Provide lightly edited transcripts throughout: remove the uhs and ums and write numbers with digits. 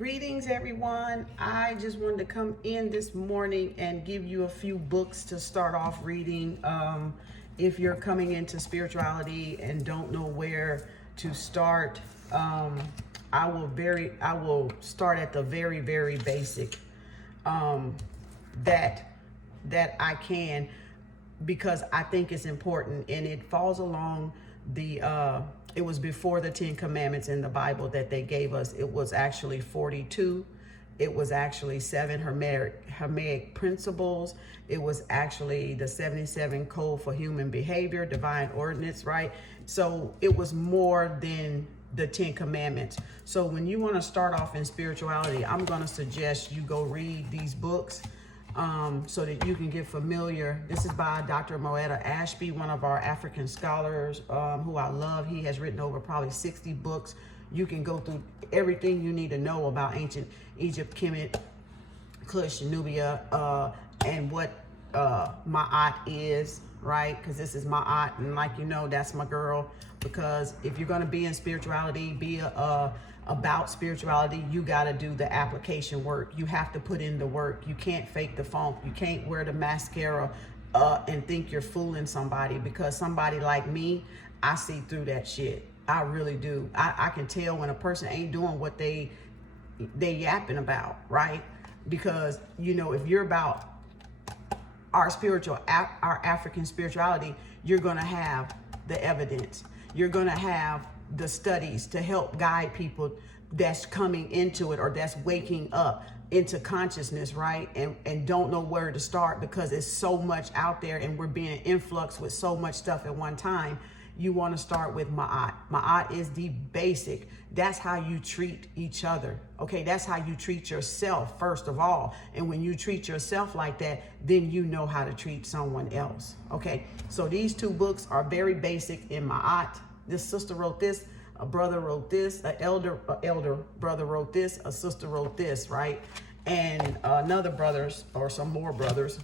Greetings, everyone. I just wanted to come in this morning and give you a few books to start off reading. If you're coming into spirituality and don't know where to start, I will start at the very basic that I can, because I think it's important, and it falls along the it was before the 10 commandments in the Bible that they gave us. It was actually 42. It was actually 7 Hermetic principles. It was actually the 77 code for human behavior, divine ordinance, right? So it was more than the 10 commandments. So when you want to start off in spirituality, I'm going to suggest you go read these books so that you can get familiar. This is by Dr. MUATA ASHBY, one of our African scholars who I love. He has written over probably 60 books. You can go through everything you need to know about ancient Egypt, Kemet, Kush, Nubia, and what Maat is, right? Because this is Maat, and like you know, that's my girl. Because if you're going to be in spirituality, be about spirituality, you got to do the application work. You have to put in the work. You can't fake the funk. You can't wear the mascara and think you're fooling somebody, because somebody like me, I see through that shit. I really do. I can tell when a person ain't doing what they yapping about, right? Because, you know, if you're about our African spirituality, you're going to have the evidence. You're going to have the studies to help guide people that's coming into it, or that's waking up into consciousness, right? And don't know where to start, because it's so much out there and we're being influxed with so much stuff at one time. You want to start with Maat. Maat is the basic. That's how you treat each other. Okay, that's how you treat yourself first of all. And when you treat yourself like that, then you know how to treat someone else. Okay, so these two books are very basic in Maat. This sister wrote this, a brother wrote this, an elder brother wrote this, a sister wrote this, right? And another brothers, or some more brothers,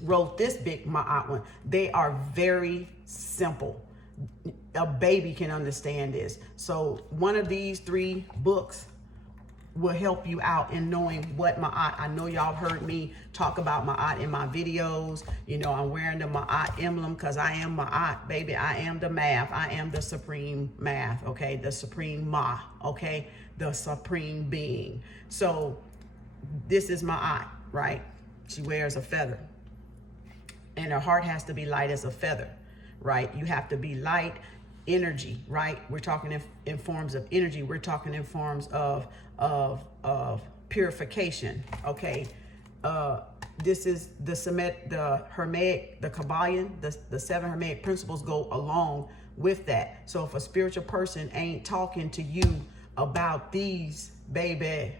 wrote this big Maat one. They are very simple. A baby can understand this. So one of these 3 books will help you out in knowing what Maat. I know y'all heard me talk about Maat in my videos. You know, I'm wearing the Maat emblem because I am Maat, baby. I am the math. I am the supreme math, okay? The supreme Ma, okay? The supreme being. So this is Maat, right? She wears a feather. And her heart has to be light as a feather, right? You have to be light energy, right? We're talking in forms of energy. We're talking in forms of purification, okay? This is the Hermetic, the Kybalion, the 7 Hermetic principles go along with that. So if a spiritual person ain't talking to you about these, baby,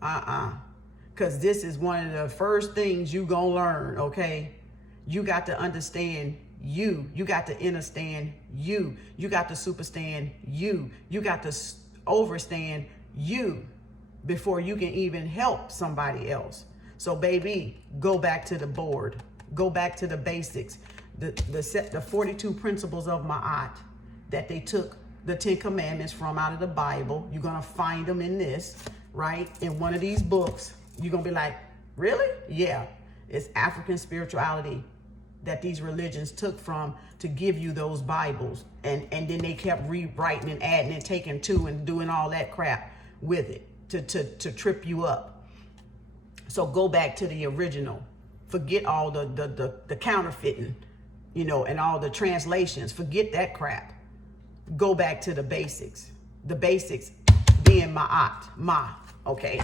because this is one of the first things you gonna learn, okay? You got to understand you. You got to understand you. You got to superstand you. You got to overstand you before you can even help somebody else. So baby, go back to the board. Go back to the basics. The 42 principles of Maat that they took the 10 commandments from out of the Bible. You're going to find them in this, right? In one of these books. You're going to be like, really? Yeah. It's African spirituality that these religions took from to give you those Bibles. And then they kept rewriting and adding and taking to and doing all that crap with it to trip you up. So go back to the original. Forget all the counterfeiting, you know, and all the translations. Forget that crap. Go back to the basics. The basics being Ma, okay?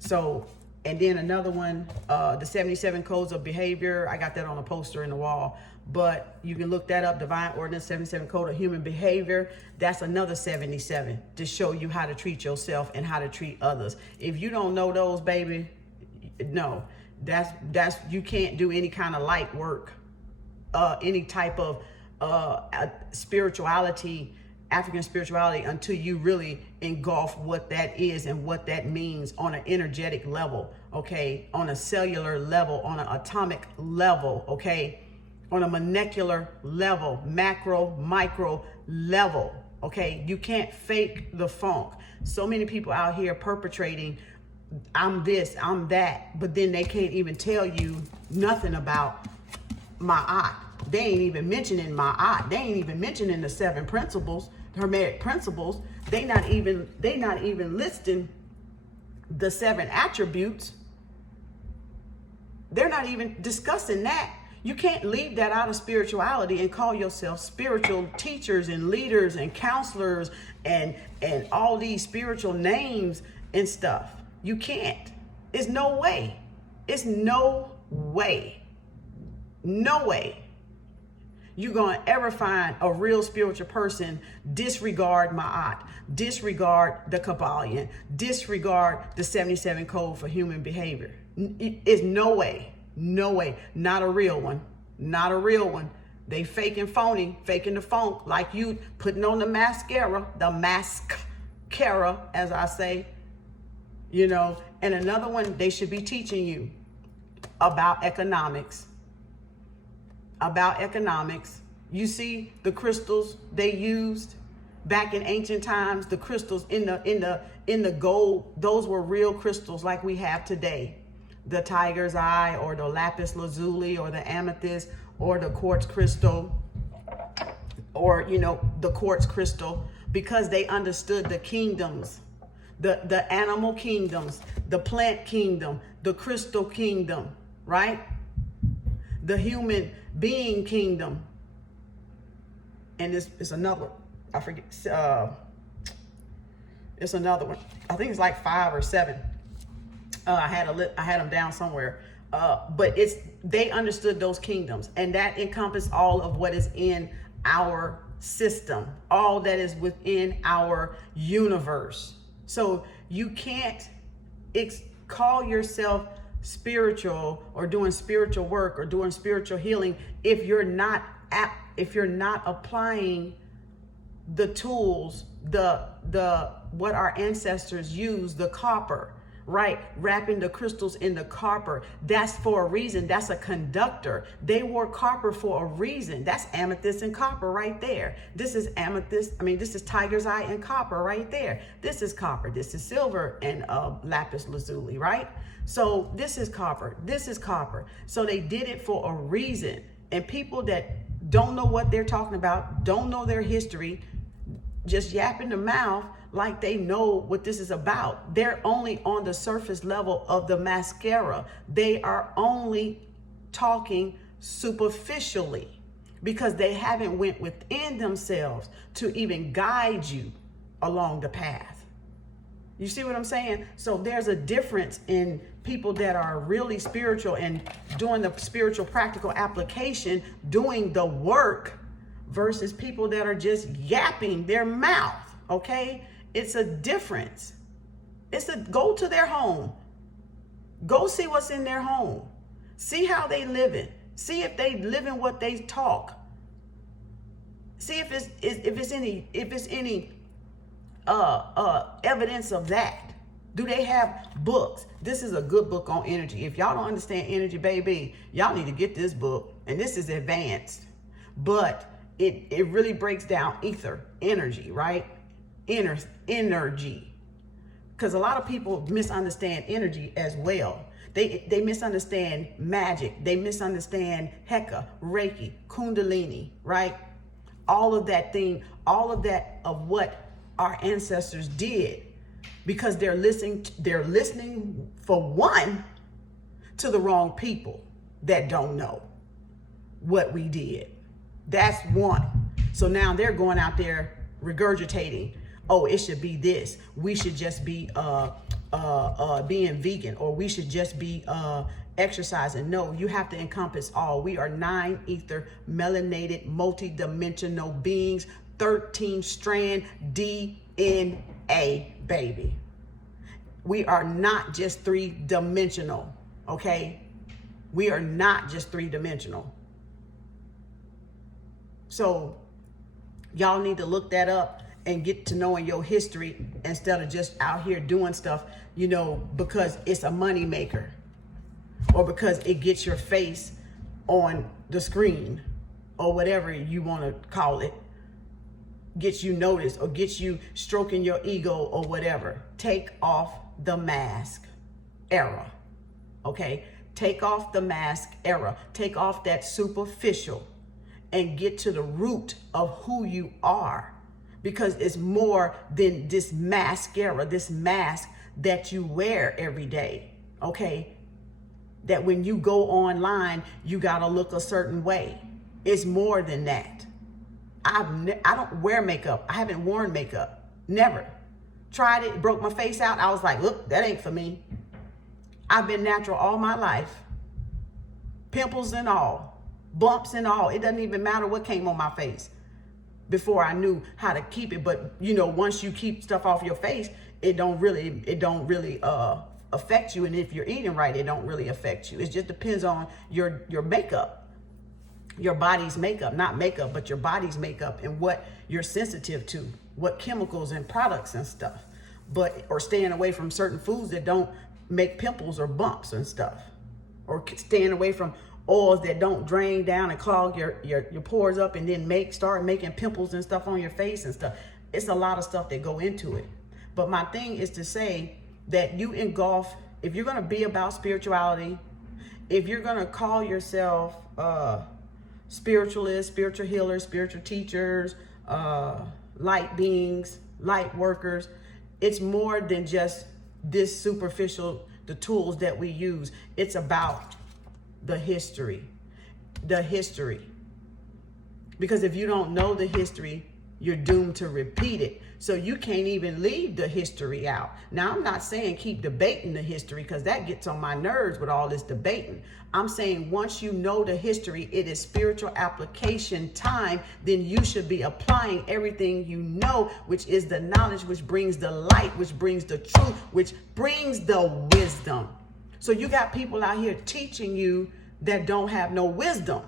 So, and then another one, the 77 codes of behavior. I got that on a poster in the wall, but you can look that up. Divine Ordinance, 77 code of human behavior. That's another 77 to show you how to treat yourself and how to treat others. If you don't know those, baby, no, that's you can't do any kind of light work, any type of spirituality, African spirituality, until you really engulf what that is and what that means on an energetic level, okay? On a cellular level, on an atomic level, okay? On a molecular level, macro, micro level, Okay, you can't fake the funk. So many people out here perpetrating, I'm this, I'm that, but then they can't even tell you nothing about Maat. They ain't even mentioning Maat. They ain't even mentioning the 7 principles, Hermetic principles. They not even listing the 7 attributes. They're not even discussing that. You can't leave that out of spirituality and call yourself spiritual teachers and leaders and counselors and all these spiritual names and stuff. You can't. It's no way. It's no way. No way you're going to ever find a real spiritual person disregard Maat, disregard the Kybalion, disregard the 77 code for human behavior. It's no way. No way. Not a real one. Not a real one. They faking phony, faking the funk, like you putting on the mascara, as I say, you know. And another one, they should be teaching you about economics. About economics. You see the crystals they used back in ancient times, the crystals in the gold, those were real crystals like we have today. The tiger's eye or the lapis lazuli or the amethyst or the quartz crystal, or you know, the quartz crystal, because they understood the kingdoms, the animal kingdoms, the plant kingdom, the crystal kingdom, right? The human being kingdom. And it's another, I forget, it's another one. I think it's like 5 or 7. I had them down somewhere. But they understood those kingdoms, and that encompassed all of what is in our system, all that is within our universe. So you can't call yourself spiritual or doing spiritual work or doing spiritual healing if you're not applying the tools, the what our ancestors used, the copper, right? Wrapping the crystals in the copper. That's for a reason. That's a conductor. They wore copper for a reason. That's amethyst and copper right there. This is amethyst. This is tiger's eye and copper right there. This is copper. This is silver and lapis lazuli, right? So this is copper. This is copper. So they did it for a reason. And people that don't know what they're talking about, don't know their history, just yapping the mouth like they know what this is about. They're only on the surface level of the mascara. They are only talking superficially because they haven't went within themselves to even guide you along the path. You see what I'm saying? So there's a difference in people that are really spiritual and doing the spiritual practical application, doing the work, versus people that are just yapping their mouth, okay? It's a difference. Go to their home. Go see what's in their home. See how they live it. See if they live in what they talk. See if it's any evidence of that. Do they have books? This is a good book on energy. If y'all don't understand energy, baby, y'all need to get this book. And this is advanced. But it really breaks down energy, right? Energy. Because a lot of people misunderstand energy as well. They misunderstand magic. They misunderstand Heka, Reiki, Kundalini, right? All of that of what our ancestors did, because they're listening for one to the wrong people that don't know what we did. That's one. So now they're going out there regurgitating, oh, it should be this. We should just be being vegan, or we should just be exercising. No, you have to encompass all. We are 9 ether melanated multi-dimensional beings, 13 strand DNA, baby. We are not just 3-dimensional, okay? We are not just 3-dimensional. So y'all need to look that up and get to knowing your history instead of just out here doing stuff, you know, because it's a money maker or because it gets your face on the screen or whatever you want to call it. gets you noticed or gets you stroking your ego or whatever. Take off the mask era, okay? Take off the mask era. Take off that superficial and get to the root of who you are, because it's more than this mascara, this mask that you wear every day, okay? That when you go online, you gotta look a certain way. It's more than that. I don't wear makeup. I haven't worn makeup, never. Tried it, broke my face out. I was like, look, that ain't for me. I've been natural all my life. Pimples and all, bumps and all. It doesn't even matter what came on my face before I knew how to keep it. But you know, once you keep stuff off your face, it don't really affect you. And if you're eating right, it don't really affect you. It just depends on your makeup, your body's makeup, not makeup, but your body's makeup and what you're sensitive to, what chemicals and products and stuff, or staying away from certain foods that don't make pimples or bumps and stuff, or staying away from oils that don't drain down and clog your pores up and then start making pimples and stuff on your face and stuff. It's a lot of stuff that go into it. But my thing is to say that you engulf, if you're going to be about spirituality, if you're going to call yourself spiritualists, spiritual healers, spiritual teachers, light beings, light workers, it's more than just this superficial, the tools that we use. It's about the history. Because if you don't know the history, you're doomed to repeat it. So you can't even leave the history out. Now, I'm not saying keep debating the history, because that gets on my nerves with all this debating. I'm saying once you know the history, it is spiritual application time, then you should be applying everything you know, which is the knowledge, which brings the light, which brings the truth, which brings the wisdom. So you got people out here teaching you that don't have no wisdom,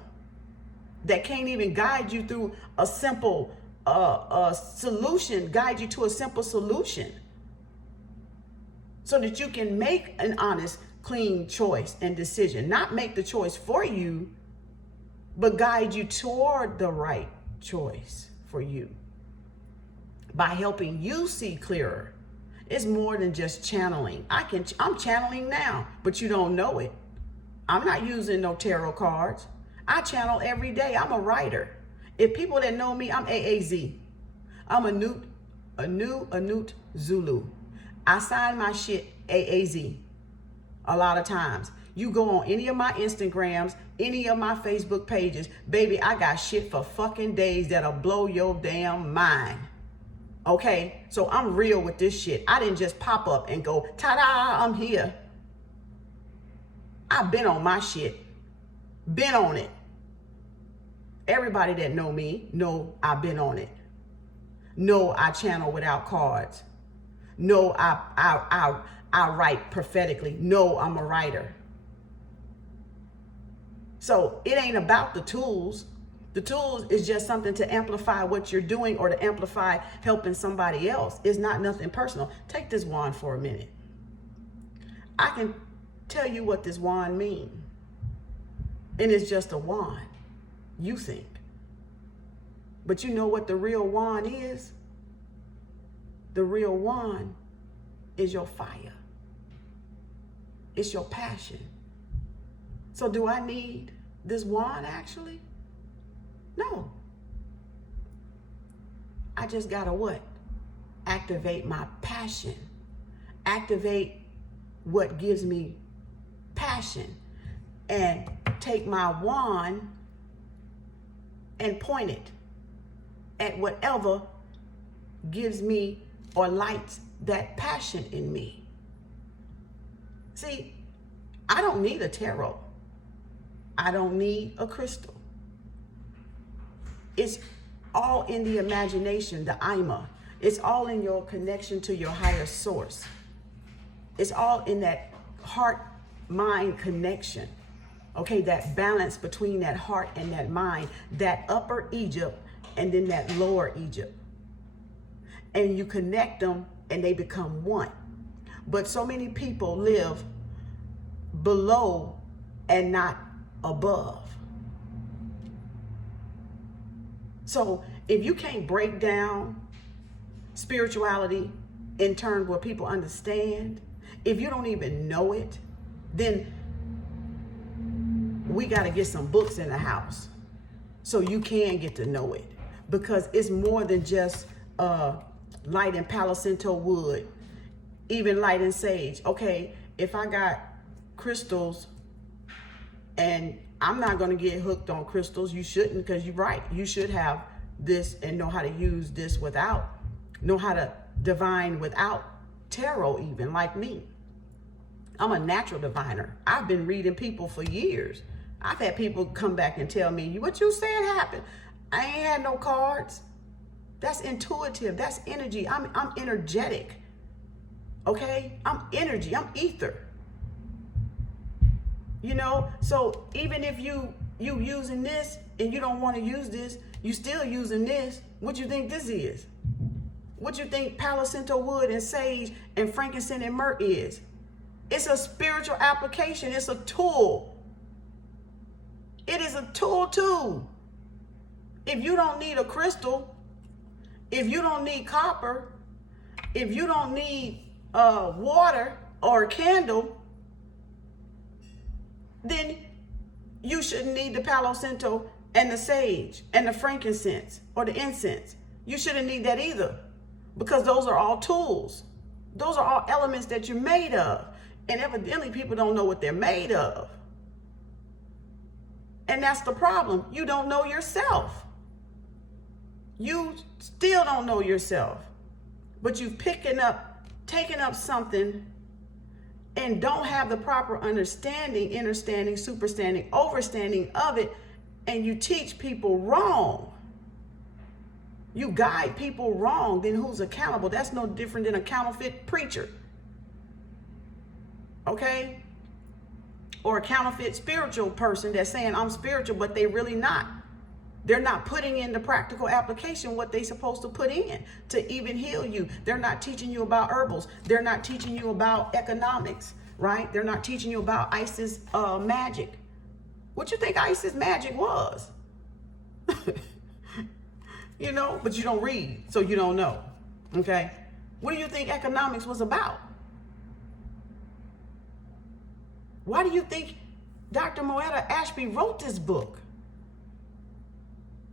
that can't even guide you through a simple solution, guide you to a simple solution so that you can make an honest, clean choice and decision. Not make the choice for you, but guide you toward the right choice for you by helping you see clearer. It's more than just channeling. I'm channeling now, but you don't know it. I'm not using no tarot cards. I channel every day. I'm a writer. If people that know me, I'm AAZ. I'm Anut Zulu. I sign my shit AAZ a lot of times. You go on any of my Instagrams, any of my Facebook pages, baby, I got shit for fucking days that'll blow your damn mind. Okay? So I'm real with this shit. I didn't just pop up and go, ta-da, I'm here. I've been on my shit. Been on it. Everybody that know me know I've been on it. Know I channel without cards. Know I write prophetically. Know I'm a writer. So it ain't about the tools. The tools is just something to amplify what you're doing or to amplify helping somebody else. It's not nothing personal. Take this wand for a minute. I can tell you what this wand means. And it's just a wand. You think. But you know what the real wand is? The real wand is your fire. It's your passion. So do I need this wand actually? No. I just gotta what? Activate my passion. Activate what gives me passion. And take my wand and point it at whatever gives me or lights that passion in me. See, I don't need a tarot. I don't need a crystal. It's all in the imagination, the IMA. It's all in your connection to your higher source. It's all in that heart-mind connection. Okay, that balance between that heart and that mind, that upper Egypt and then that lower Egypt. And you connect them and they become one. But so many people live below and not above. So if you can't break down spirituality in terms where people understand, if you don't even know it, then we got to get some books in the house so you can get to know it, because it's more than just light and Palo Santo wood, even light and sage. Okay, if I got crystals, and I'm not going to get hooked on crystals, you shouldn't, because you're right, you should have this and know how to use this without, know how to divine without tarot, even like me. I'm a natural diviner. I've been reading people for years. I've had people come back and tell me, what you said happened. I ain't had no cards. That's intuitive. That's energy. I'm energetic. Okay? I'm energy. I'm ether. You know? So even if you using this and you don't want to use this, you still using this. What you think this is? What you think Palo Santo wood and sage and frankincense and myrrh is? It's a spiritual application. It's a tool. It is a tool too. If you don't need a crystal, if you don't need copper, if you don't need water or a candle, then you shouldn't need the Palo Santo and the sage and the frankincense or the incense. You shouldn't need that either, because those are all tools. Those are all elements that you're made of. And evidently people don't know what they're made of. And that's the problem. You don't know yourself. You still don't know yourself. But you've taken up something and don't have the proper understanding, understanding, superstanding, overstanding of it, and you teach people wrong. You guide people wrong, then who's accountable? That's no different than a counterfeit preacher. Okay? Or a counterfeit spiritual person that's saying I'm spiritual, but they really not. They're not putting into practical application what they're supposed to put in to even heal you. They're not teaching you about herbals. They're not teaching you about economics, right? They're not teaching you about Isis magic. What you think Isis magic was? You know, but you don't read, so you don't know, okay? What do you think economics was about? Why do you think Dr. MUATA ASHBY wrote this book?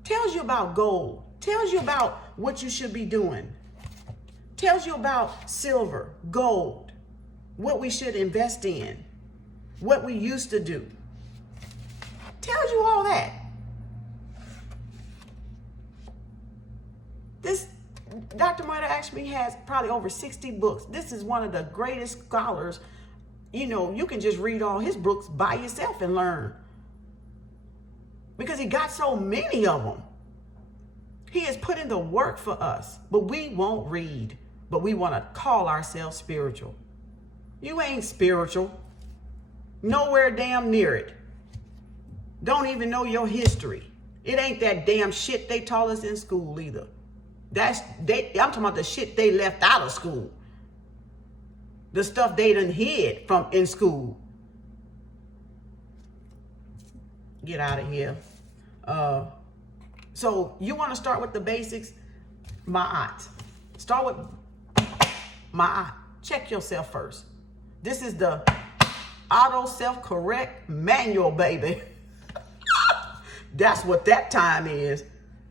Tells you about gold, tells you about what you should be doing, tells you about silver, gold, what we should invest in, what we used to do. Tells you all that. This Dr. MUATA ASHBY has probably over 60 books. This is one of the greatest scholars. You know, you can just read all his books by yourself and learn, because he got so many of them. He has put in the work for us, but we won't read, but we want to call ourselves spiritual. You ain't spiritual. Nowhere damn near it. Don't even know your history. It ain't that damn shit they taught us in school either. I'm talking about the shit they left out of school. The stuff they done hid from in school. Get out of here. So you want to start with the basics? Maat. Start with Maat. Check yourself first. This is the auto self-correct manual, baby. That's what that time is.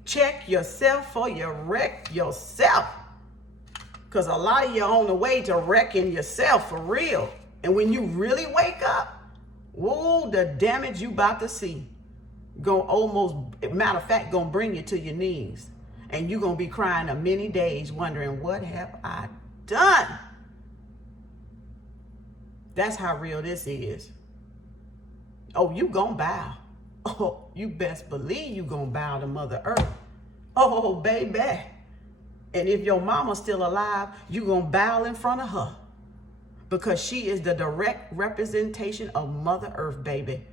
Check yourself for you wreck yourself. Because a lot of you are on the way to wrecking yourself for real. And when you really wake up, whoa, the damage you about to see. Matter of fact, gonna bring you to your knees. And you're gonna be crying a many days wondering, what have I done? That's how real this is. Oh, you gonna bow. Oh, you best believe you gonna bow to Mother Earth. Oh, baby. And if your mama's still alive, you gonna bow in front of her, because she is the direct representation of Mother Earth, baby.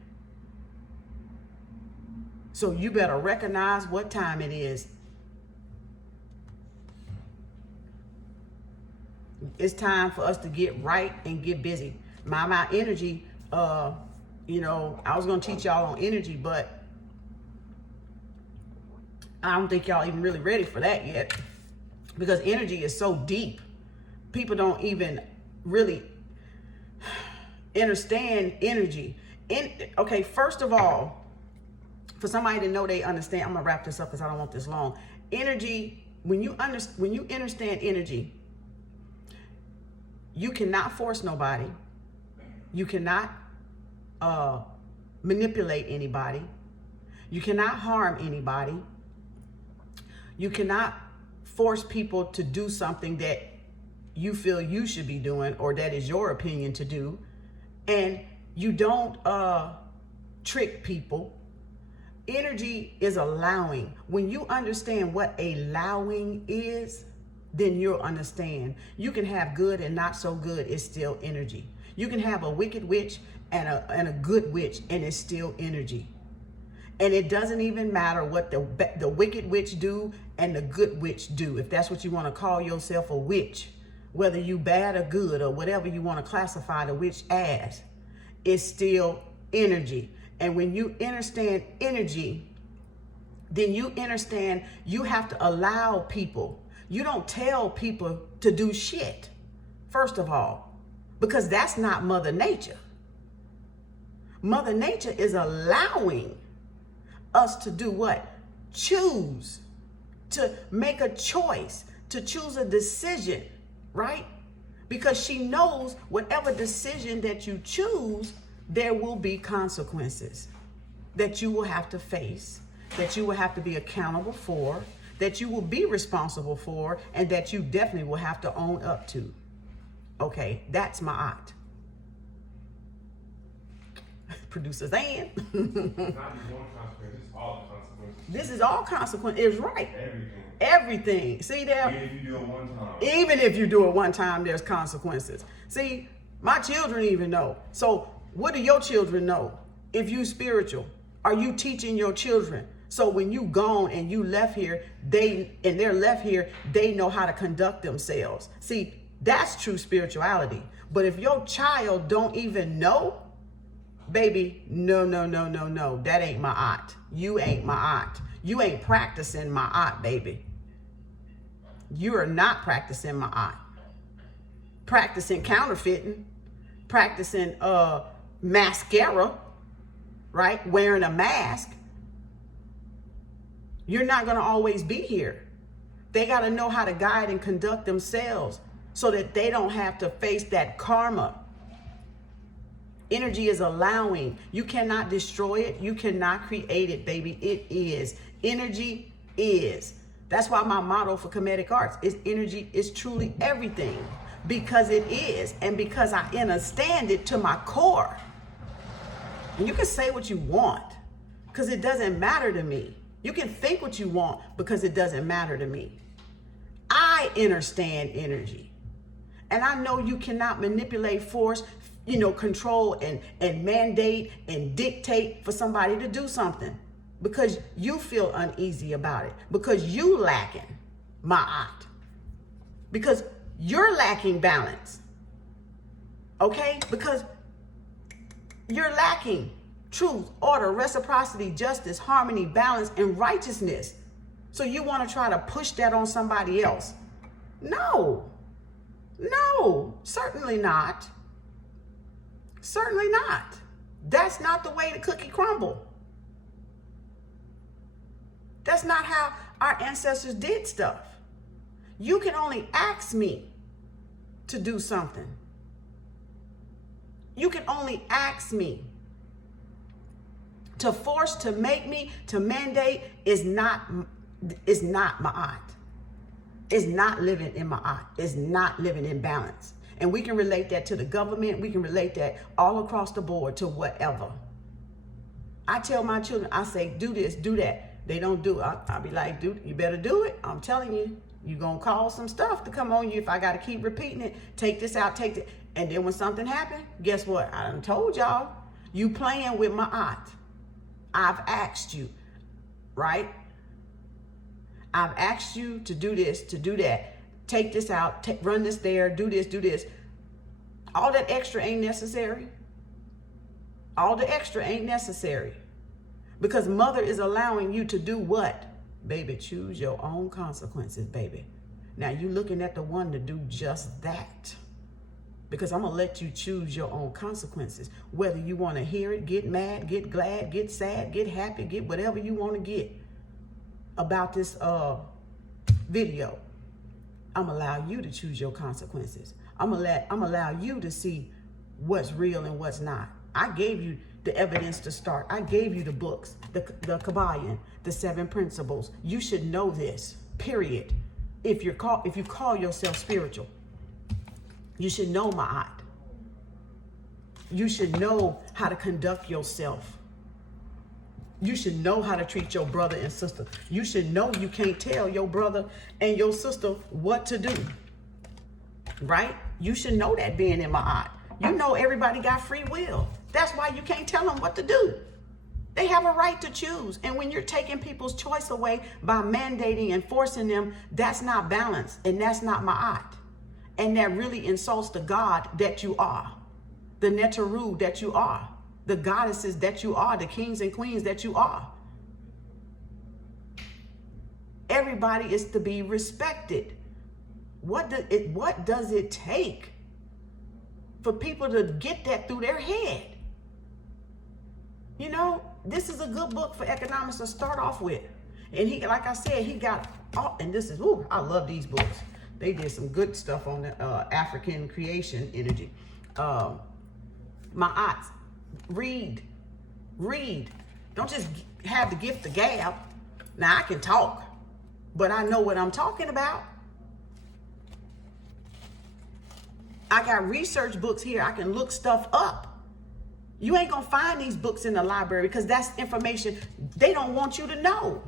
So you better recognize what time it is. It's time for us to get right and get busy. My energy, you know, I was gonna teach y'all on energy, but I don't think y'all even really ready for that yet, because energy is so deep. People don't even really understand energy. Okay, first of all, for somebody to know they understand, I'm gonna wrap this up because I don't want this long. Energy, when you understand energy, you cannot force nobody. You cannot manipulate anybody. You cannot harm anybody. You cannot force people to do something that you feel you should be doing or that is your opinion to do. And you don't trick people. Energy is allowing. When you understand what allowing is, then you'll understand. You can have good and not so good, it's still energy. You can have a wicked witch and a good witch, and it's still energy. And it doesn't even matter what the wicked witch do and the good witch do. If that's what you want to call yourself, a witch, whether you bad or good or whatever you want to classify the witch as, it's still energy. And when you understand energy, then you understand you have to allow people. You don't tell people to do shit, first of all, because that's not Mother Nature. Mother Nature is allowing us to do what? Choose, to make a choice, to choose a decision, right? Because she knows whatever decision that you choose, there will be consequences that you will have to face, that you will have to be accountable for, that you will be responsible for, and that you definitely will have to own up to. Okay, that's Maat. Producers and. Not just one consequence, it's all the consequences. This is all consequence. It's right. Everything. Everything. See there? Even if you do it one time. Even if you do it one time, there's consequences. See, my children even know. So what do your children know? If you spiritual, are you teaching your children? So when you gone and you left here, they're left here, they know how to conduct themselves. See, that's true spirituality. But if your child don't even know, baby, no. That ain't Maat. You ain't Maat. You ain't practicing Maat, baby. You are not practicing Maat. Practicing counterfeiting, practicing mascara, right? Wearing a mask. You're not going to always be here. They got to know how to guide and conduct themselves so that they don't have to face that karma. Energy is allowing. You cannot destroy it. You cannot create it, baby. It is. Energy is. That's why my motto for Kemetic Arts is energy is truly everything, because it is, and because I understand it to my core. And you can say what you want because it doesn't matter to me. You can think what you want because it doesn't matter to me. I understand energy. And I know you cannot manipulate, force, control and mandate and dictate for somebody to do something because you feel uneasy about it, because you lacking Maat, because you're lacking balance, okay? Because you're lacking truth, order, reciprocity, justice, harmony, balance, and righteousness. So you want to try to push that on somebody else? No, certainly not. Certainly not. That's not the way the cookie crumble. That's not how our ancestors did stuff. You can only ask me to do something. You can only ask me. To force, to make me, to mandate is not Maat. It's not living in Maat. It's not living in balance. And we can relate that to the government. We can relate that all across the board to whatever. I tell my children, I say, do this, do that. They don't do it. I'll be like, dude, you better do it. I'm telling you, you're going to cause some stuff to come on you if I got to keep repeating it. Take this out, take it. And then when something happened, guess what? I done told y'all, you playing with Maat. I've asked you, right? I've asked you to do this, to do that. Take this out, run this there, do this, do this. All that extra ain't necessary. All the extra ain't necessary. Because Mother is allowing you to do what? Baby, choose your own consequences, baby. Now you looking at the one to do just that. Because I'm going to let you choose your own consequences. Whether you want to hear it, get mad, get glad, get sad, get happy, get whatever you want to get about this video. I'm going to allow you to choose your consequences. I'm going to allow you to see what's real and what's not. I gave you the evidence to start. I gave you the books, the Kybalion, the 7 principles. You should know this, period. If you call yourself spiritual, you should know Maat. You should know how to conduct yourself. You should know how to treat your brother and sister. You should know you can't tell your brother and your sister what to do. Right? You should know that being in Maat. You know everybody got free will. That's why you can't tell them what to do. They have a right to choose. And when you're taking people's choice away by mandating and forcing them, that's not balance. And that's not Maat. And that really insults the God that you are, the Neteru that you are, the goddesses that you are, the kings and queens that you are. Everybody is to be respected. What does it take for people to get that through their head? You know, this is a good book for economics to start off with. And he, like I said, he got all, and this is, ooh, I love these books. They did some good stuff on the African creation energy. Maat, read. Don't just have the gift of gab. Now I can talk, but I know what I'm talking about. I got research books here. I can look stuff up. You ain't gonna find these books in the library because that's information they don't want you to know.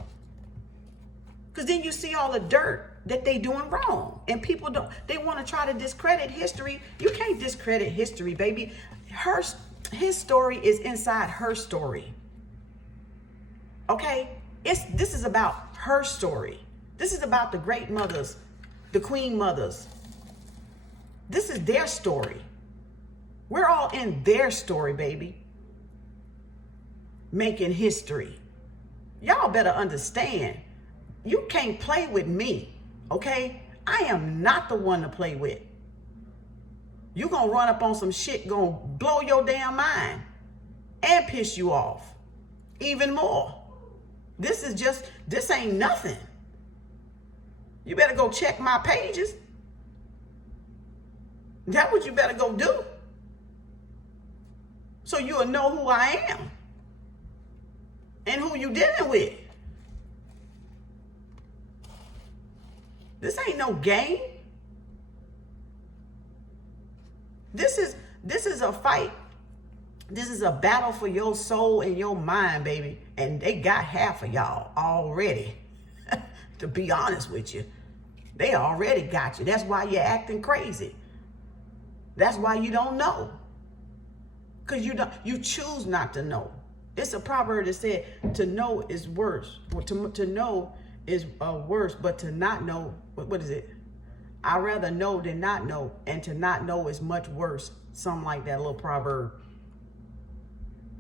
Because then you see all the dirt that they doing wrong. And people they want to try to discredit history. You can't discredit history, baby. His story is inside her story. Okay? This is about her story. This is about the great mothers, the queen mothers. This is their story. We're all in their story, baby. Making history. Y'all better understand. You can't play with me, okay? I am not the one to play with. You gonna run up on some shit gonna blow your damn mind and piss you off even more. This ain't nothing. You better go check my pages. That's what you better go do. So you'll know who I am and who you dealing with. This ain't no game. This is a fight. This is a battle for your soul and your mind, baby. And they got half of y'all already. To be honest with you, they already got you. That's why you're acting crazy. That's why you don't know. Because you choose not to know. It's a proverb that said to know is worse. To know is worse, but to not know, what is it? I'd rather know than not know, and to not know is much worse. Something like that little proverb.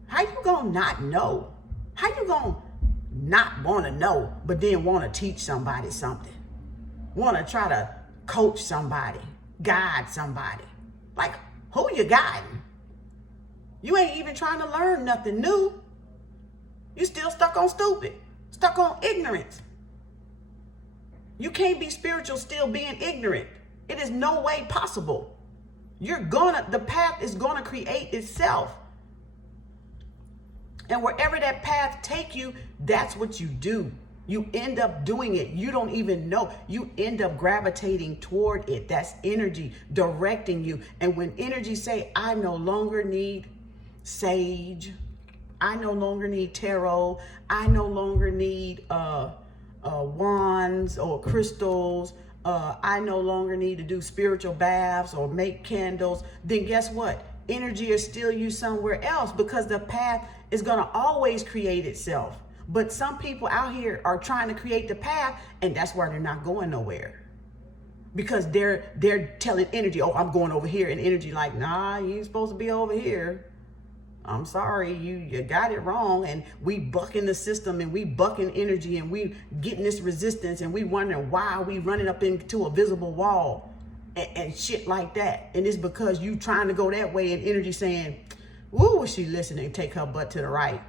How you gonna not know? How you gonna not want to know, but then want to teach somebody something? Want to try to coach somebody, guide somebody? Like, who you guiding? You ain't even trying to learn nothing new. You still stuck on stupid, stuck on ignorance. You can't be spiritual still being ignorant. It is no way possible. The path is gonna create itself. And wherever that path take you, that's what you do. You end up doing it. You don't even know. You end up gravitating toward it. That's energy directing you. And when energy say, I no longer need sage, I no longer need tarot, I no longer need wands or crystals, I no longer need to do spiritual baths or make candles, then guess what? Energy will steal you somewhere else, because the path is going to always create itself. But some people out here are trying to create the path, and that's why they're not going nowhere. Because they're telling energy, oh, I'm going over here, and energy like, nah, you ain't supposed to be over here. I'm sorry, you got it wrong. And we bucking the system and we bucking energy and we getting this resistance and we wondering why we running up into a visible wall and shit like that. And it's because you trying to go that way and energy saying, woo, was she listening? Take her butt to the right.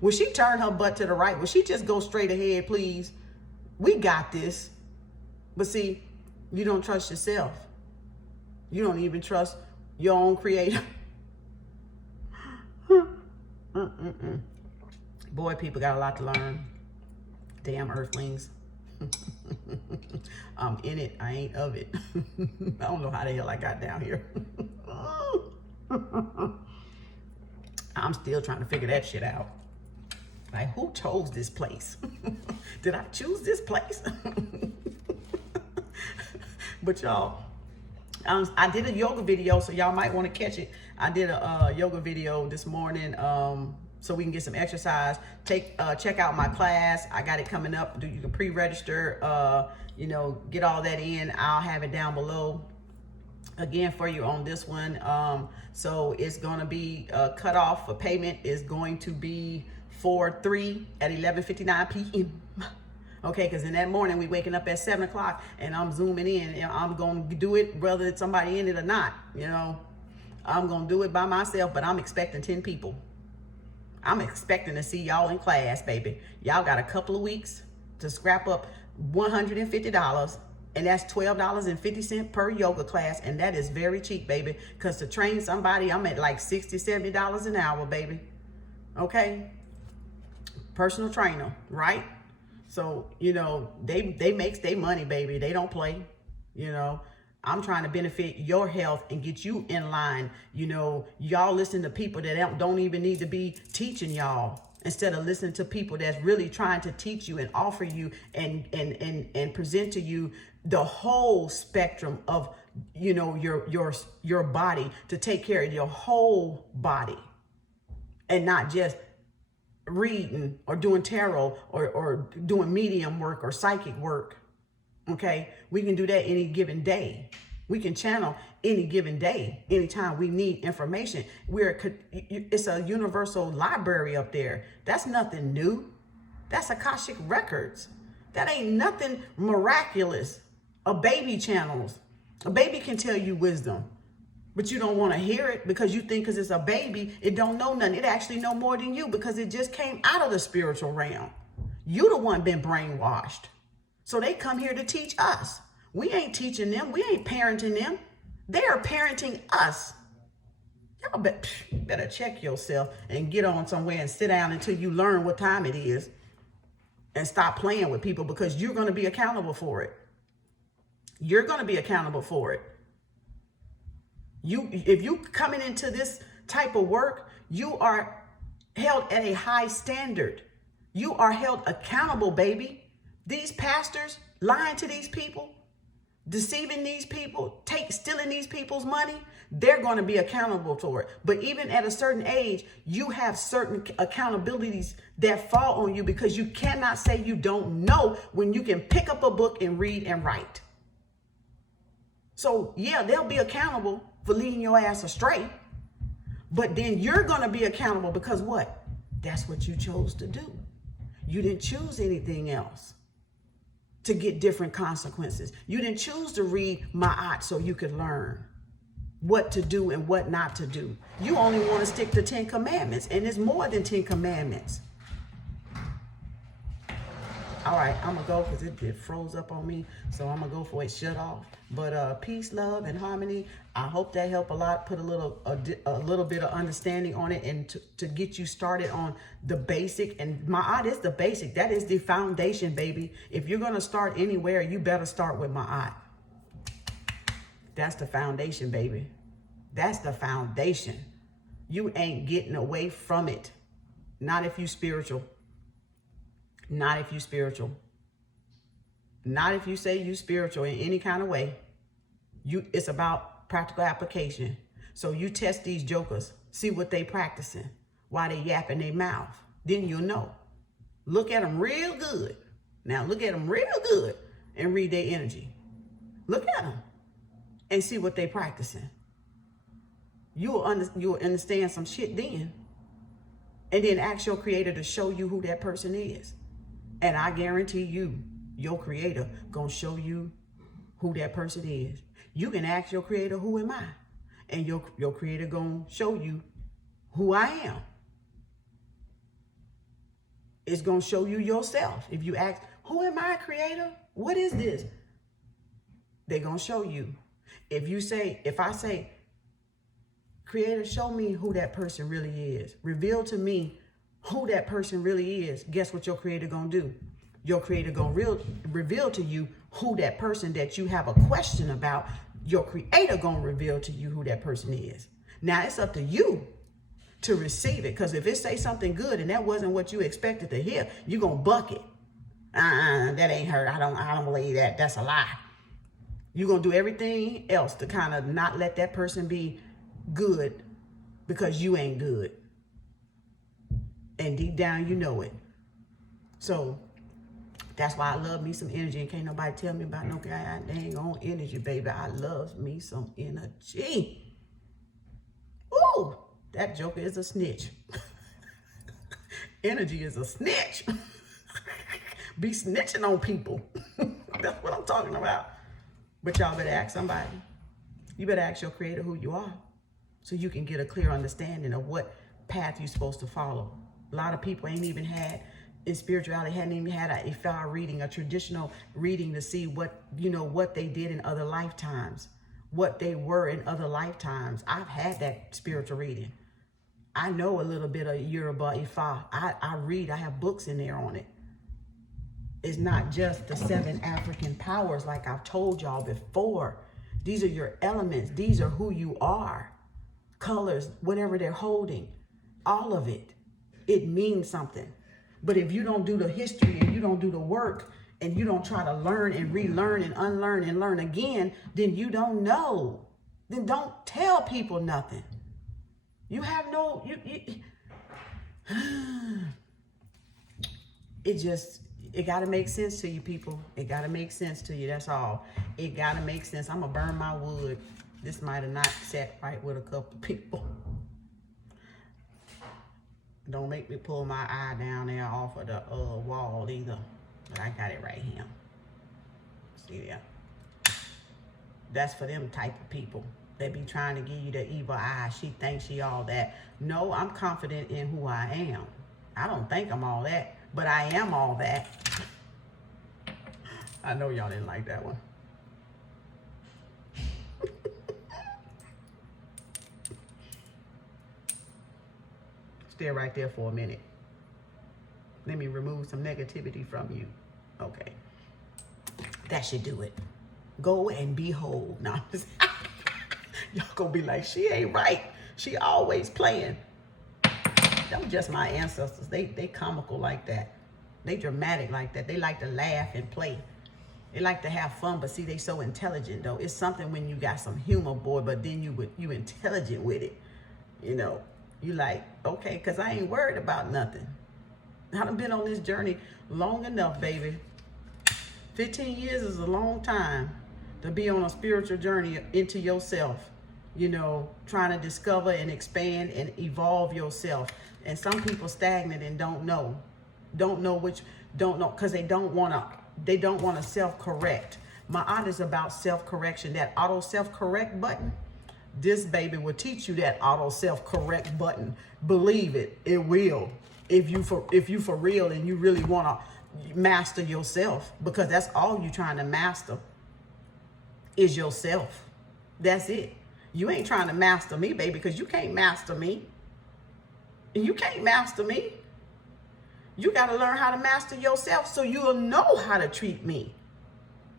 Will she turn her butt to the right? Will she just go straight ahead, please? We got this. But see, you don't trust yourself. You don't even trust your own creator. Boy, people got a lot to learn. Damn earthlings. I'm in it. I ain't of it. I don't know how the hell I got down here. I'm still trying to figure that shit out. Like, who chose this place? Did I choose this place? But y'all, I did a yoga video, so y'all might want to catch it. I did a yoga video this morning, so we can get some exercise. Check out my class. I got it coming up. You can pre-register. You know, get all that in. I'll have it down below again for you on this one. So it's going to be cut off for payment is going to be 4/3 at 11:59 p.m. Okay, because in that morning we waking up at 7 o'clock and I'm zooming in and I'm going to do it whether it's somebody in it or not. You know, I'm going to do it by myself, but I'm expecting 10 people. I'm expecting to see y'all in class, baby. Y'all got a couple of weeks to scrap up $150. And that's $12.50 per yoga class. And that is very cheap, baby. Because to train somebody, I'm at like $60, $70 an hour, baby. Okay? Personal trainer, right? So, you know, they makes their money, baby. They don't play. You know, I'm trying to benefit your health and get you in line. You know, y'all listen to people that don't even need to be teaching y'all. Instead of listening to people that's really trying to teach you and offer you and present to you the whole spectrum of, you know, your body, to take care of your whole body and not just reading or doing tarot or doing medium work or psychic work. Okay, we can do that any given day. We can channel any given day, anytime we need information. It's a universal library up there. That's nothing new. That's Akashic Records. That ain't nothing miraculous. A baby channels. A baby can tell you wisdom, but you don't want to hear it because you think because it's a baby, it don't know nothing. It actually know more than you because it just came out of the spiritual realm. You the one been brainwashed. So they come here to teach us. We ain't teaching them. We ain't parenting them. They are parenting us. Y'all better check yourself and get on somewhere and sit down until you learn what time it is and stop playing with people, because you're going to be accountable for it. You're going to be accountable for it. If you coming into this type of work, you are held at a high standard. You are held accountable, baby. These pastors lying to these people, deceiving these people, stealing these people's money, they're going to be accountable for it. But even at a certain age, you have certain accountabilities that fall on you, because you cannot say you don't know when you can pick up a book and read and write. So yeah, they'll be accountable for leading your ass astray. But then you're going to be accountable because what? That's what you chose to do. You didn't choose anything else to get different consequences. You didn't choose to read Maat so you could learn what to do and what not to do. You only want to stick to 10 commandments, and it's more than 10 commandments. All right, I'm gonna go because it froze up on me, so I'm gonna go for it shut off. But peace, love, and harmony. I hope that helped a lot. Put a little bit of understanding on it, and to get you started on the basic. And Maat is the basic. That is the foundation, baby. If you're gonna start anywhere, you better start with Maat. That's the foundation, baby. That's the foundation. You ain't getting away from it. Not if you spiritual. Not if you spiritual. Not if you say you spiritual in any kind of way. It's about practical application. So you test these jokers, see what they practicing, why they yapping their mouth. Then you'll know. Look at them real good. Now look at them real good and read their energy. Look at them and see what they practicing. You'll understand some shit then. And then ask your creator to show you who that person is. And I guarantee you, your creator gonna show you who that person is. You can ask your creator, who am I? And your creator gonna show you who I am. It's gonna show you yourself. If you ask, who am I, creator? What is this? They're gonna show you. If I say, creator, show me who that person really is. Reveal to me who that person really is. Guess what your creator gonna do? Your creator gonna reveal to you who that person that you have a question about. Your creator gonna reveal to you who that person is. Now it's up to you to receive it. Because if it say something good and that wasn't what you expected to hear, you gonna buck it. That ain't her. I don't believe that. That's a lie. You're gonna do everything else to kind of not let that person be good because you ain't good. And deep down you know it. So that's why I love me some energy, and can't nobody tell me about no dang on energy, baby. I love me some energy. Ooh, that joker is a snitch. Energy is a snitch. Be snitching on people. That's what I'm talking about. But y'all better ask somebody. You better ask your creator who you are, so you can get a clear understanding of what path you're supposed to follow. A lot of people ain't even had, in spirituality, hadn't even had a Ifa reading, a traditional reading to see what they did in other lifetimes, what they were in other lifetimes. I've had that spiritual reading. I know a little bit of Yoruba Ifa. I read, I have books in there on it. It's not just the 7 African powers like I've told y'all before. These are your elements. These are who you are. Colors, whatever they're holding, all of it. It means something. But if you don't do the history and you don't do the work and you don't try to learn and relearn and unlearn and learn again, then you don't know. Then don't tell people nothing. You have no, it got to make sense to you, people. It got to make sense to you. That's all. It got to make sense. I'm going to burn my wood. This might have not sat right with a couple of people. Don't make me pull my eye down there off of the wall either. But I got it right here. See there? That's for them type of people. They be trying to give you the evil eye. She thinks she all that. No, I'm confident in who I am. I don't think I'm all that, but I am all that. I know y'all didn't like that one. Stay right there for a minute. Let me remove some negativity from you. Okay. That should do it. Go and behold. No, y'all gonna be like, she ain't right. She always playing. Them just my ancestors. They comical like that. They dramatic like that. They like to laugh and play. They like to have fun, but see, they so intelligent though. It's something when you got some humor, boy, but then you intelligent with it. You know, you like, okay, cause I ain't worried about nothing. I done been on this journey long enough, baby. 15 years is a long time to be on a spiritual journey into yourself. You know, trying to discover and expand and evolve yourself. And some people stagnant and don't know, because they don't want to self-correct. Maat is about self-correction. That auto self-correct button, this baby will teach you that auto self-correct button. Believe it, it will. If you for real and you really want to master yourself, because that's all you're trying to master is yourself. That's it. You ain't trying to master me, baby, because you can't master me. You can't master me. You got to learn how to master yourself so you'll know how to treat me.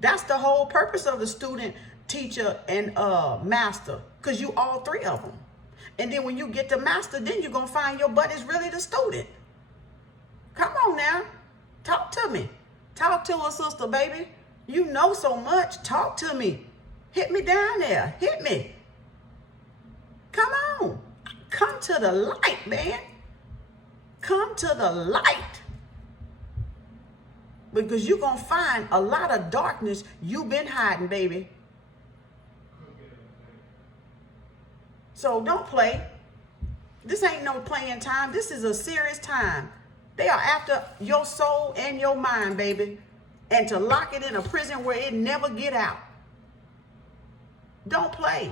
That's the whole purpose of the student, teacher, and master, because you all three of them. And then when you get to master, then you're going to find your butt is really the student. Come on now. Talk to me. Talk to a sister, baby. You know so much. Talk to me. Hit me down there. Hit me. Come on. Come to the light, man. Come to the light. Because you're going to find a lot of darkness you've been hiding, baby. So don't play. This ain't no playing time. This is a serious time. They are after your soul and your mind, baby. And to lock it in a prison where it never get out. Don't play.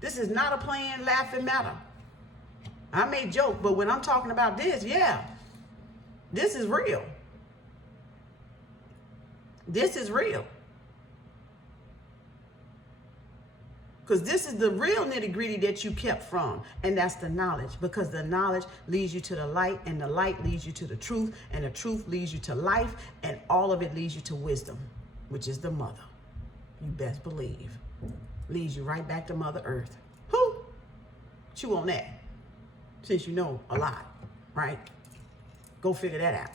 This is not a playing, laughing matter. I may joke, but when I'm talking about this, yeah, this is real. This is real. Because this is the real nitty-gritty that you kept from. And that's the knowledge. Because the knowledge leads you to the light. And the light leads you to the truth. And the truth leads you to life. And all of it leads you to wisdom, which is the mother. You best believe. Leads you right back to Mother Earth. Who? Chew on that. Since you know a lot, right? Go figure that out.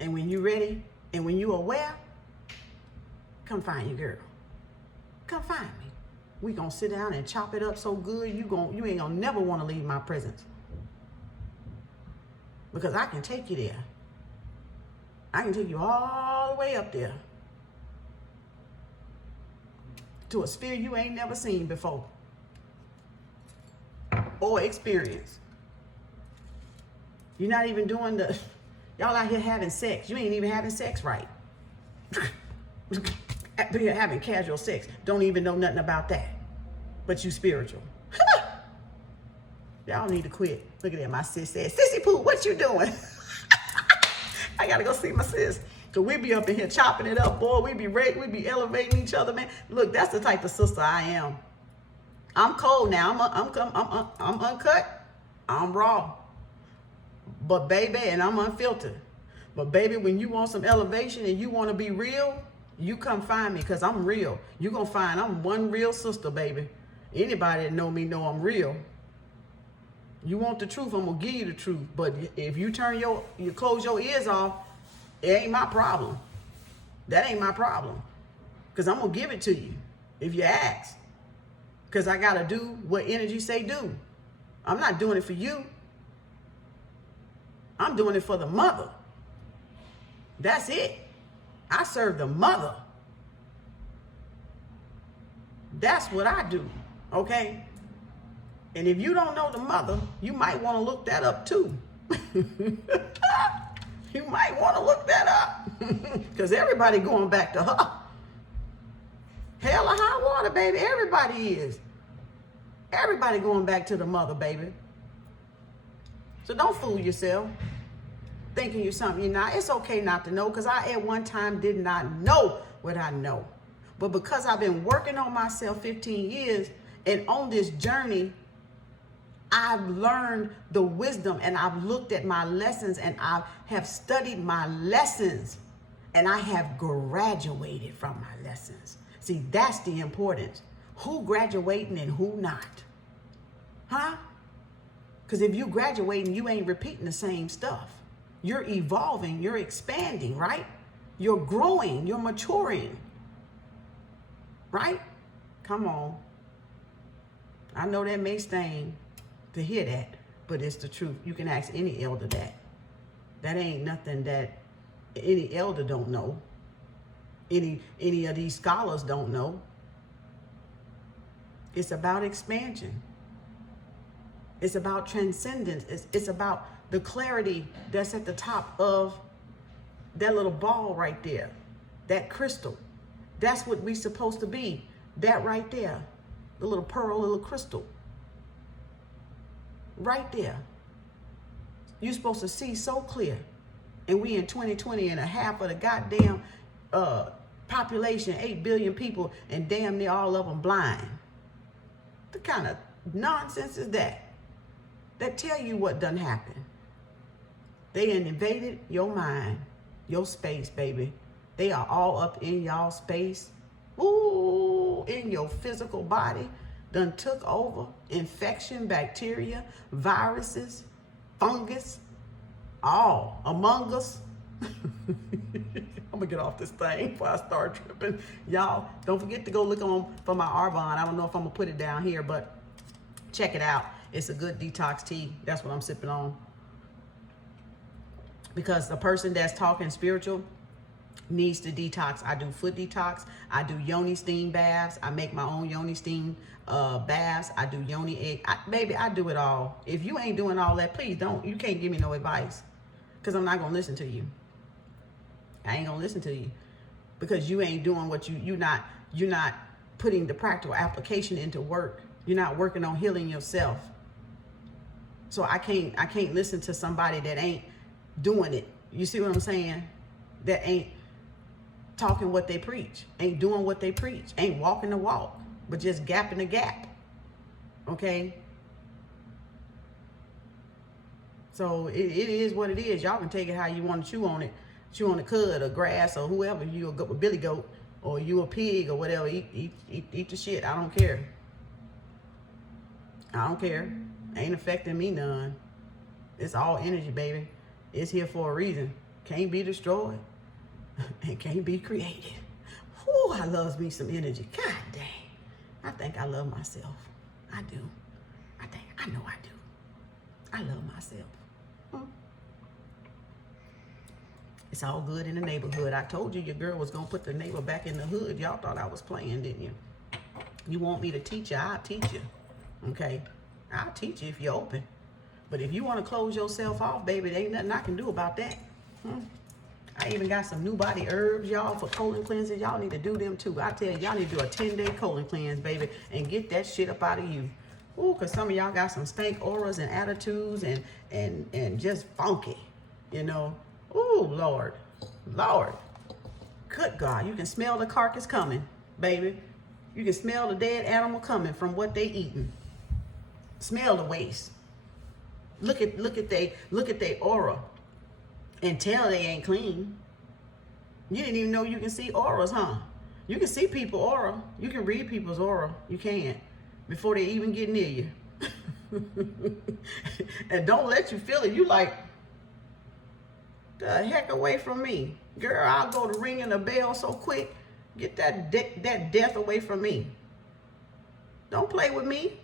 And when you're ready and when you're aware, come find your girl. Come find me. We gonna sit down and chop it up so good you ain't gonna never want to leave my presence. Because I can take you there. I can take you all the way up there. To a sphere you ain't never seen before. Or experience. You're not even doing y'all out here having sex. You ain't even having sex right. You're having casual sex. Don't even know nothing about that. But you spiritual. Y'all need to quit. Look at that. My sis said, Sissy Pooh, what you doing? I gotta go see my sis. Cause we be up in here chopping it up, boy. We be elevating each other, man. Look, that's the type of sister I am. I'm cold now. I'm uncut. I'm raw. But baby, and I'm unfiltered. But baby, when you want some elevation and you want to be real, you come find me because I'm real. You gonna find I'm one real sister, baby. Anybody that know me know I'm real. You want the truth, I'm gonna give you the truth. But if you you close your ears off, it ain't my problem. That ain't my problem. Because I'm gonna give it to you if you ask. Because I gotta do what energy say do. I'm not doing it for you. I'm doing it for the mother. That's it. I serve the mother. That's what I do, okay? And if you don't know the mother, you might want to look that up too. You might want to look that up. Because everybody going back to her. Hell or high water, baby. Everybody is. Everybody going back to the mother, baby. So don't fool yourself. Thinking you're something you're not. It's okay not to know, because I at one time did not know what I know. But because I've been working on myself 15 years and on this journey, I've learned the wisdom and I've looked at my lessons and I have studied my lessons and I have graduated from my lessons. See, that's the importance. Who graduating and who not? Huh? Because if you graduating, you ain't repeating the same stuff. You're evolving, you're expanding, right? You're growing, you're maturing, right? Come on. I know that may sting to hear that, but it's the truth. You can ask any elder that. That ain't nothing that any elder don't know. Any of these scholars don't know. It's about expansion. It's about transcendence. It's about the clarity that's at the top of that little ball right there, that crystal. That's what we're supposed to be. That right there, the little pearl, little crystal. Right there. You're supposed to see so clear. And we in 2020 and a half of the goddamn population, 8 billion people, and damn near all of them blind. What kind of nonsense is that? That tell you what done happened. They done invaded your mind, your space, baby. They are all up in y'all space. Ooh, in your physical body. Done took over infection, bacteria, viruses, fungus, all among us. I'm gonna get off this thing before I start tripping. Y'all, don't forget to go look on for my Arbonne. I don't know if I'm gonna put it down here, but check it out. It's a good detox tea. That's what I'm sipping on. Because the person that's talking spiritual, needs to detox. I do foot detox. I do yoni steam baths. I make my own yoni steam baths. I do yoni egg. Baby, I do it all. If you ain't doing all that, please don't. You can't give me no advice, because I'm not going to listen to you. I ain't going to listen to you, because you ain't doing what you're not putting the practical application into work. You're not working on healing yourself. So I can't listen to somebody that ain't doing it. You see what I'm saying? That ain't talking what they preach, ain't doing what they preach, ain't walking the walk, but just gapping the gap. Okay? So it is what it is. Y'all can take it how you want to chew on it. Chew on the cud or grass or whoever. You a billy goat or you a pig or whatever. Eat the shit. I don't care. I don't care. Ain't affecting me none. It's all energy, baby. It's here for a reason. Can't be destroyed. And can't be created. Whew, I loves me some energy. God dang. I think I love myself. I do. I know I do. I love myself. It's all good in the neighborhood. I told you your girl was going to put the neighbor back in the hood. Y'all thought I was playing, didn't you? You want me to teach you? I'll teach you. Okay? I'll teach you if you're open. But if you want to close yourself off, baby, there ain't nothing I can do about that. I even got some new body herbs, y'all, for colon cleanses. Y'all need to do them too. I tell you, y'all need to do a 10-day colon cleanse, baby, and get that shit up out of you. Ooh, because some of y'all got some stank auras and attitudes and just funky, you know. Ooh, Lord. Good God, you can smell the carcass coming, baby. You can smell the dead animal coming from what they eating. Smell the waste. Look at they aura and tell they ain't clean. You didn't even know you can see auras, huh? You can see people's aura. You can read people's aura. You can before they even get near you. And don't let you feel it. You like, the heck away from me. Girl, I'll go to ringing a bell so quick. Get that death away from me. Don't play with me.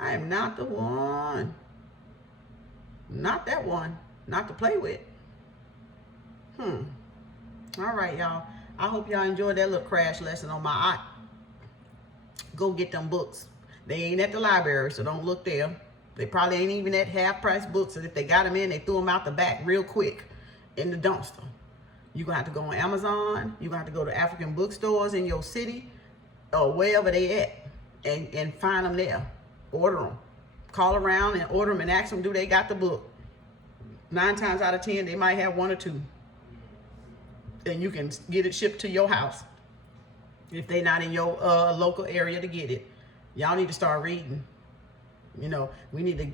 I am not the one. Not that one. Not to play with. All right, y'all. I hope y'all enjoyed that little crash lesson on my art. Go get them books. They ain't at the library, so don't look there. They probably ain't even at half-price books, and if they got them in, they threw them out the back real quick in the dumpster. You're going to have to go on Amazon. You're going to have to go to African bookstores in your city or wherever they at and find them there. Order them. Call around and order them and ask them, do they got the book? 9 times out of 10, they might have 1 or 2. And you can get it shipped to your house if they're not in your local area to get it. Y'all need to start reading. You know, we need to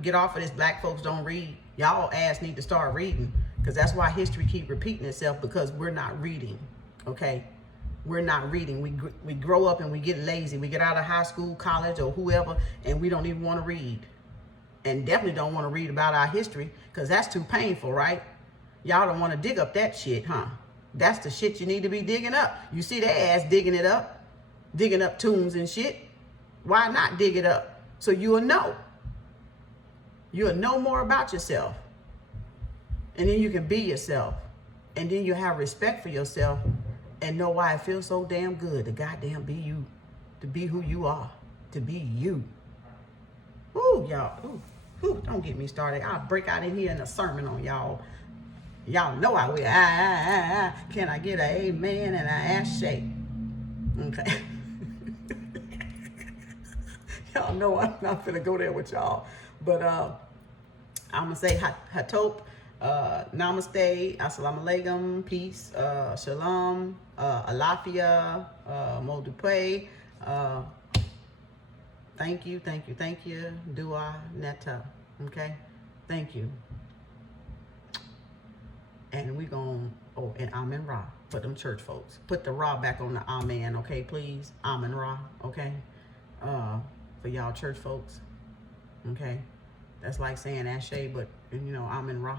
get off of this black folks don't read. Y'all ass need to start reading, because that's why history keep repeating itself, because we're not reading, okay? We're not reading. We grow up and we get lazy. We get out of high school, college, or whoever, and we don't even want to read. And definitely don't want to read about our history, because that's too painful, right? Y'all don't want to dig up that shit, huh? That's the shit you need to be digging up. You see their ass digging it up, digging up tombs and shit. Why not dig it up? So you'll know. You'll know more about yourself. And then you can be yourself. And then you'll have respect for yourself and know why it feels so damn good to goddamn be you. To be who you are. To be you. Ooh, y'all. Ooh, don't get me started. I'll break out in here in a sermon on y'all. Y'all know I will. Can I get an amen and an ASHBY? Okay. Y'all know I'm not finna go there with y'all. But I'm gonna say hatop, namaste, assalamu alaikum, peace, shalom, alafia, modupe, thank you, dua, neta, okay? Thank you. And we gon', and Amen Ra for them church folks. Put the Ra back on the Amen, okay, please? Amen Ra, okay? For y'all church folks, okay? That's like saying ASHBY, but, you know, Amen Ra.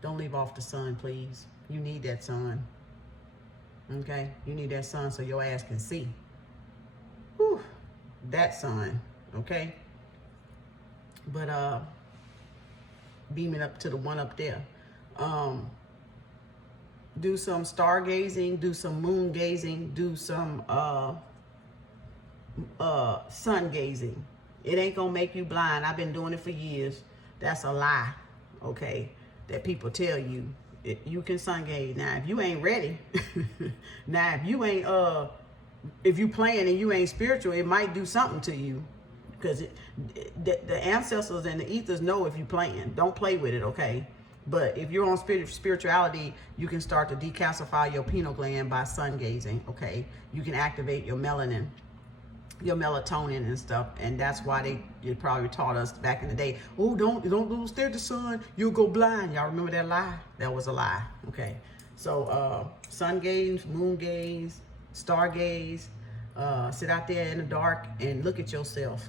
Don't leave off the sun, please. You need that sun, okay? You need that sun so your ass can see. Whew, that sun, okay? But, beaming up to the one up there. do some stargazing, do some moon gazing, do some sun gazing. It ain't gonna make you blind. I've been doing it for years. That's a lie, okay, that people tell you. You can sun gaze. Now, if you ain't ready, now, if you playing and you ain't spiritual, it might do something to you. Because the ancestors and the ethers know if you playing. Don't play with it, okay? But if you're on spirituality, you can start to decalcify your pineal gland by sun gazing, okay? You can activate your melanin, your melatonin and stuff, and that's why they probably taught us back in the day, oh, don't stare at the sun, you'll go blind. Y'all remember that lie? That was a lie. Okay, so sun gaze, moon gaze, star gaze, sit out there in the dark and look at yourself.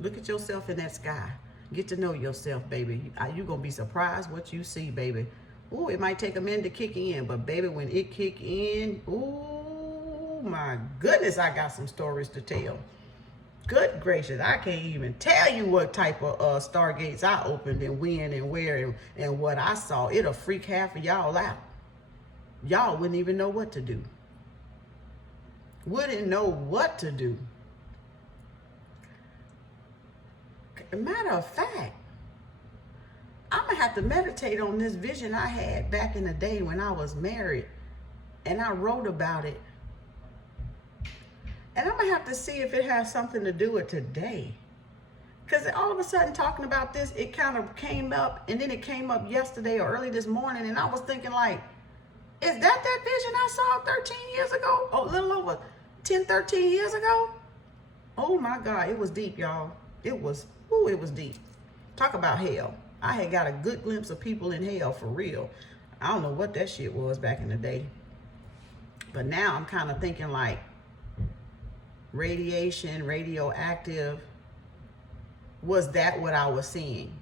Look at yourself in that sky. Get to know yourself, baby. You're gonna be surprised what you see, baby. Ooh, it might take a minute to kick in, but baby, when it kick in, ooh, my goodness, I got some stories to tell. Good gracious, I can't even tell you what type of stargates I opened and when and where and what I saw. It'll freak half of y'all out. Y'all wouldn't even know what to do. Wouldn't know what to do. Matter of fact, I'm gonna have to meditate on this vision I had back in the day when I was married, and I wrote about it. And I'm gonna have to see if it has something to do with today. Because all of a sudden talking about this, it kind of came up, and then it came up yesterday or early this morning, and I was thinking like, is that vision I saw 13 years ago? Oh, a little over 10, 13 years ago? Oh my God, it was deep, y'all. It was deep. Talk about hell. I had got a good glimpse of people in hell for real. I don't know what that shit was back in the day. But now I'm kind of thinking like, radiation, radioactive, was that what I was seeing?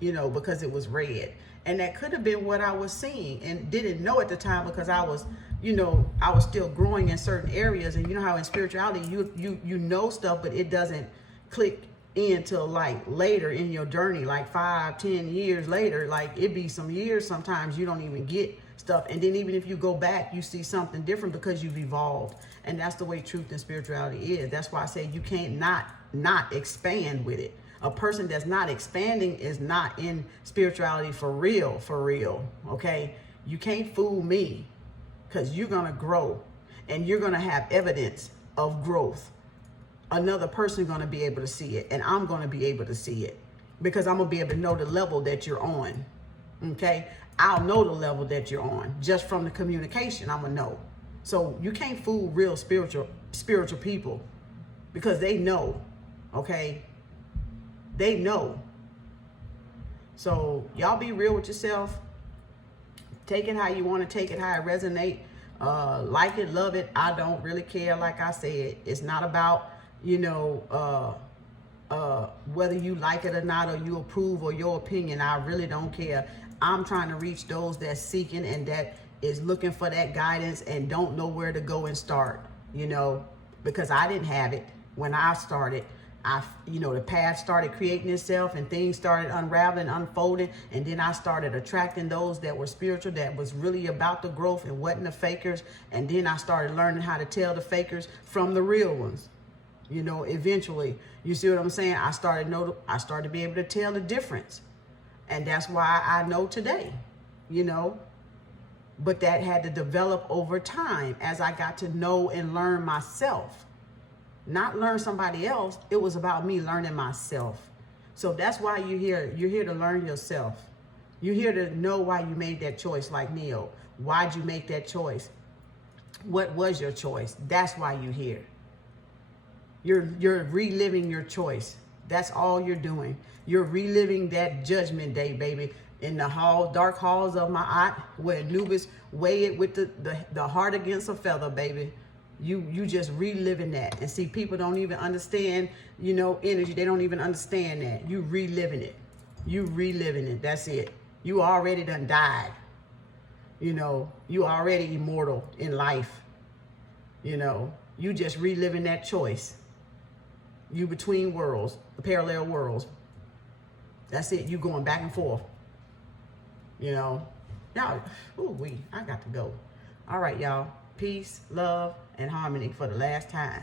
You know, because it was red. And that could have been what I was seeing and didn't know at the time because I was, you know, I was still growing in certain areas. And you know how in spirituality, you know stuff, but it doesn't click in till like later in your journey, like 5, 10 years later. Like it be some years sometimes you don't even get stuff. And then even if you go back, you see something different because you've evolved. And that's the way truth and spirituality is. That's why I say you can't not expand with it. A person that's not expanding is not in spirituality for real, okay? You can't fool me because you're going to grow and you're going to have evidence of growth. Another person going to be able to see it, and I'm going to be able to see it because I'm going to be able to know the level that you're on, okay? I'll know the level that you're on just from the communication. I'm going to know. So you can't fool real spiritual people because they know, okay? They know. So y'all be real with yourself. Take it how you want to take it, how it resonate. Like it, love it. I don't really care. Like I said, it's not about, you know, whether you like it or not, or you approve or your opinion. I really don't care. I'm trying to reach those that's seeking and that is looking for that guidance and don't know where to go and start, you know, because I didn't have it when I started. You know, the path started creating itself and things started unraveling, unfolding. And then I started attracting those that were spiritual, that was really about the growth and wasn't the fakers. And then I started learning how to tell the fakers from the real ones. You know, eventually, you see what I'm saying? I started to be able to tell the difference. And that's why I know today, you know. But that had to develop over time as I got to know and learn myself. Not learn somebody else. It was about me learning myself. So that's why you're here. You're here to learn yourself. You're here to know why you made that choice, like Neo. Why'd you make that choice? What was your choice? That's why you're here. You're reliving your choice. That's all you're doing. You're reliving that judgment day, baby. In the dark halls of Maat, where Anubis weighed with the heart against a feather, baby. You just reliving that. And see, people don't even understand, you know, energy. They don't even understand that. You reliving it. You reliving it. That's it. You already done died. You know, you already immortal in life. You know, you just reliving that choice. You between worlds, the parallel worlds. That's it. You going back and forth. You know, Y'all, I got to go. All right, y'all. Peace, love, and harmony for the last time.